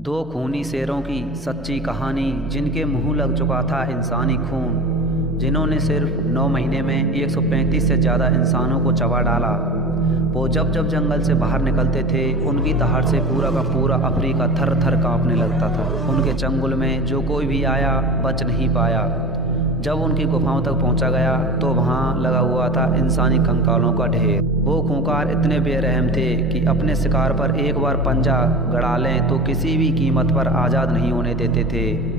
दो खूनी शेरों की सच्ची कहानी, जिनके मुंह लग चुका था इंसानी खून, जिन्होंने सिर्फ 9 महीने में 135 से ज़्यादा इंसानों को चबा डाला। वो जब जब जंगल से बाहर निकलते थे, उनकी दहाड़ से पूरा का पूरा अफ्रीका थर थर कांपने लगता था। उनके चंगुल में जो कोई भी आया बच नहीं पाया। जब उनकी गुफाओं तक पहुंचा गया तो वहां लगा हुआ था इंसानी कंकालों का ढेर। वो खूंखार इतने बेरहम थे कि अपने शिकार पर एक बार पंजा गड़ा लें तो किसी भी कीमत पर आज़ाद नहीं होने देते थे।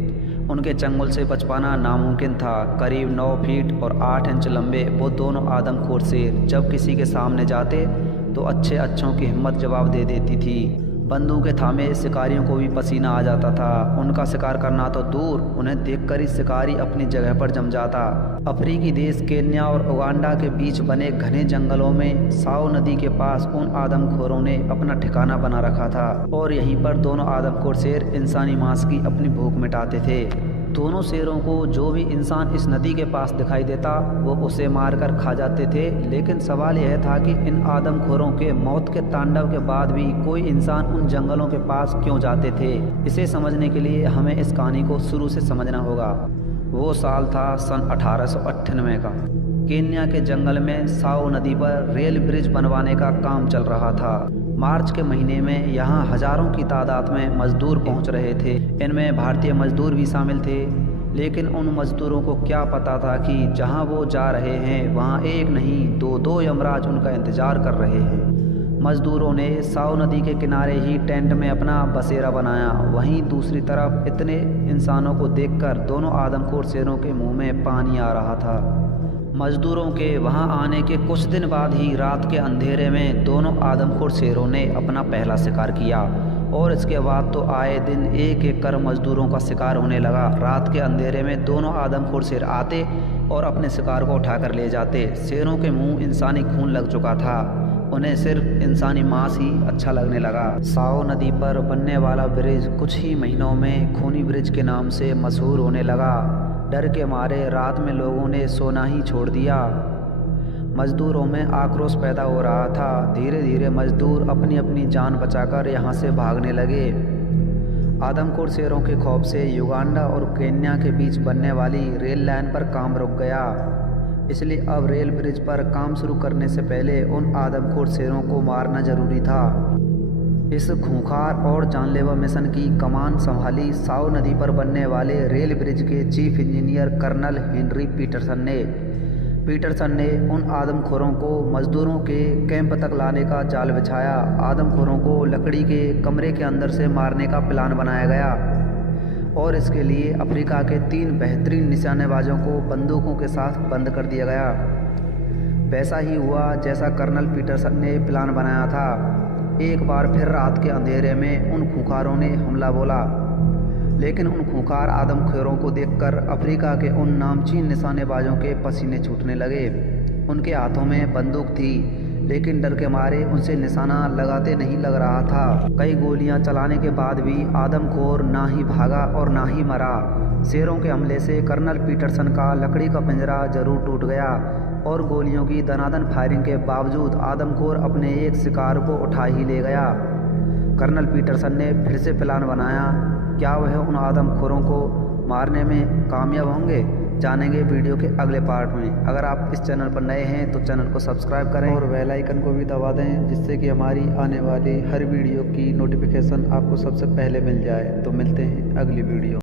उनके चंगुल से बच पाना नामुमकिन था। करीब 9 फीट और 8 इंच लंबे वो दोनों आदमखोर शेर जब किसी के सामने जाते तो अच्छे अच्छों की हिम्मत जवाब दे देती थी। बंदूकें थामे शिकारियों को भी पसीना आ जाता था। उनका शिकार करना तो दूर, उन्हें देखकर ही शिकारी अपनी जगह पर जम जाता। अफ्रीकी देश केन्या और उगांडा के बीच बने घने जंगलों में साओ नदी के पास उन आदमखोरों ने अपना ठिकाना बना रखा था और यहीं पर दोनों आदमखोर शेर इंसानी मांस की अपनी भूख मिटाते थे। दोनों शेरों को जो भी इंसान इस नदी के पास दिखाई देता वो उसे मारकर खा जाते थे। लेकिन सवाल यह था कि इन आदमखोरों के मौत के तांडव के बाद भी कोई इंसान उन जंगलों के पास क्यों जाते थे। इसे समझने के लिए हमें इस कहानी को शुरू से समझना होगा। वो साल था सन 1898 का। केन्या के जंगल में साओ नदी पर रेल ब्रिज बनवाने का काम चल रहा था। मार्च के महीने में यहाँ हजारों की तादाद में मजदूर पहुँच रहे थे। इनमें भारतीय मजदूर भी शामिल थे। लेकिन उन मजदूरों को क्या पता था कि जहाँ वो जा रहे हैं वहाँ एक नहीं दो यमराज उनका इंतजार कर रहे हैं। मजदूरों ने साओ नदी के किनारे ही टेंट में अपना बसेरा बनाया। वहीं दूसरी तरफ इतने इंसानों को देखकर दोनों आदमखोर शेरों के मुंह में पानी आ रहा था। मजदूरों के वहां आने के कुछ दिन बाद ही रात के अंधेरे में दोनों आदमखोर शेरों ने अपना पहला शिकार किया और इसके बाद तो आए दिन एक एक कर मजदूरों का शिकार होने लगा। रात के अंधेरे में दोनों आदमखोर शेर आते और अपने शिकार को उठाकर ले जाते। शेरों के मुंह इंसानी खून लग चुका था। उन्हें सिर्फ इंसानी मांस ही अच्छा लगने लगा। साओ नदी पर बनने वाला ब्रिज कुछ ही महीनों में खूनी ब्रिज के नाम से मशहूर होने लगा। डर के मारे रात में लोगों ने सोना ही छोड़ दिया। मजदूरों में आक्रोश पैदा हो रहा था। धीरे धीरे मजदूर अपनी अपनी जान बचाकर यहाँ से भागने लगे। आदमखोर शेरों के खौफ से युगांडा और केन्या के बीच बनने वाली रेल लाइन पर काम रुक गया। इसलिए अब रेल ब्रिज पर काम शुरू करने से पहले उन आदमखोर शेरों को मारना जरूरी था। इस खूंखार और जानलेवा मिशन की कमान संभाली साओ नदी पर बनने वाले रेल ब्रिज के chief engineer colonel Henry Peterson ने उन आदमखोरों को मजदूरों के कैंप तक लाने का जाल बिछाया। आदमखोरों को लकड़ी के कमरे के अंदर से मारने का प्लान बनाया गया और इसके लिए अफ्रीका के 3 बेहतरीन निशानेबाजों को बंदूकों के साथ बंद कर दिया गया। वैसा ही हुआ जैसा कर्नल पीटरसन ने प्लान बनाया था। एक बार फिर रात के अंधेरे में उन खूंखारों ने हमला बोला। लेकिन उन खूंखार आदमखोरों को देखकर अफ्रीका के उन नामचीन निशानेबाजों के पसीने छूटने लगे। उनके हाथों में बंदूक थी, लेकिन डर के मारे उनसे निशाना लगाते नहीं लग रहा था। कई गोलियां चलाने के बाद भी आदमखोर ना ही भागा और ना ही मरा। शेरों के हमले से कर्नल पीटरसन का लकड़ी का पिंजरा जरूर टूट गया और गोलियों की दनादन फायरिंग के बावजूद आदमखोर अपने एक शिकार को उठा ही ले गया। कर्नल पीटरसन ने फिर से प्लान बनाया। क्या वह उन आदमखोरों को मारने में कामयाब होंगे? जानेंगे वीडियो के अगले पार्ट में। अगर आप इस चैनल पर नए हैं तो चैनल को सब्सक्राइब करें और बेल आइकन को भी दबा दें, जिससे कि हमारी आने वाली हर वीडियो की नोटिफिकेशन आपको सबसे पहले मिल जाए। तो मिलते हैं अगली वीडियो।